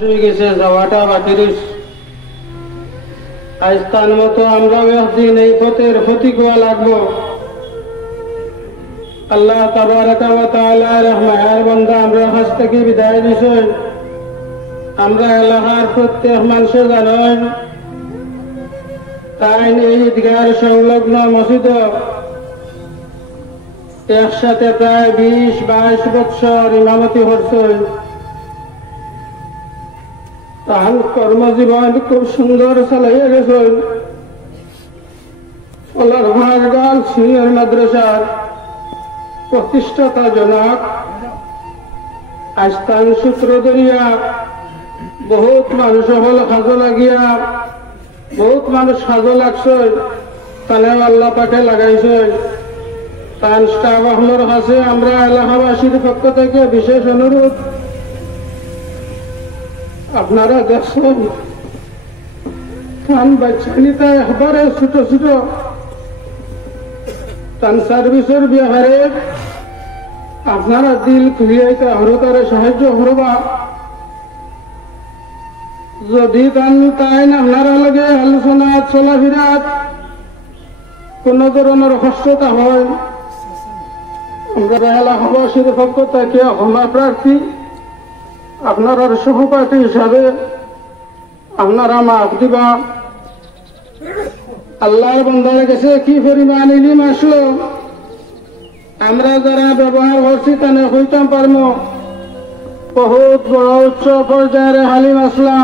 হয়ে গেছে যাওয়াটা বাকি রয়েছে। আজ তার মতো আমরাও একদিন এই পথের ক্ষতি করা লাগবো। আল্লাহ তাবারাকা ওয়া তাআলার মায়ার বান্দা আমরা কাছ থেকে বিদায় দিছে। আমরা এলাকার প্রত্যেক মানুষে জানেন তাই এই ঈদগাহ সংলগ্ন মসজিদ একসাথে প্রায় 20-22 বছর ইমামতি করছেন। তাহার কর্মজীবন খুব সুন্দর চালাইয়া গেছেন। ফলারভাগাল সিনিয়র মাদ্রাসার প্রতিষ্ঠাতা জনক আস্থান সূত্র ধরিয়া বহুত মানুষ হল সাজো লাগিয়া বহুত মানুষ সাজো লাগছে। তাহলে আল্লাহ পাকে লাগাইছে। তার স্টাফ আহমর কাছে আমরা এলাকাবাসীর পক্ষ থেকে বিশেষ অনুরোধ, আপনারা দেখছেন তান বাচ্চানিটা একবারে ছোট ছোট তান সার্ভিসের ব্যাপারে আপনারা দিল খুলিয়াইতে হরতারে সাহায্য করবা। যদি তাই আপনারা লগে আলোচনা চলাফেরাত কোন ধরনের কষ্টতা হয়, আমরা এলাকাবাসীর পক্ষ থেকে ক্ষমা প্রার্থী। আপনারা সহপাঠী হিসাবে আপনারা মাফ দিবা। আল্লাহর বান্দার কাছে কি পরিমাণ ইলম আসলো আমরা যারা ব্যবহার করছি তানে হইতাম পারবো। বহুত বড় উচ্চ পর্যায়ের হালিম আসলা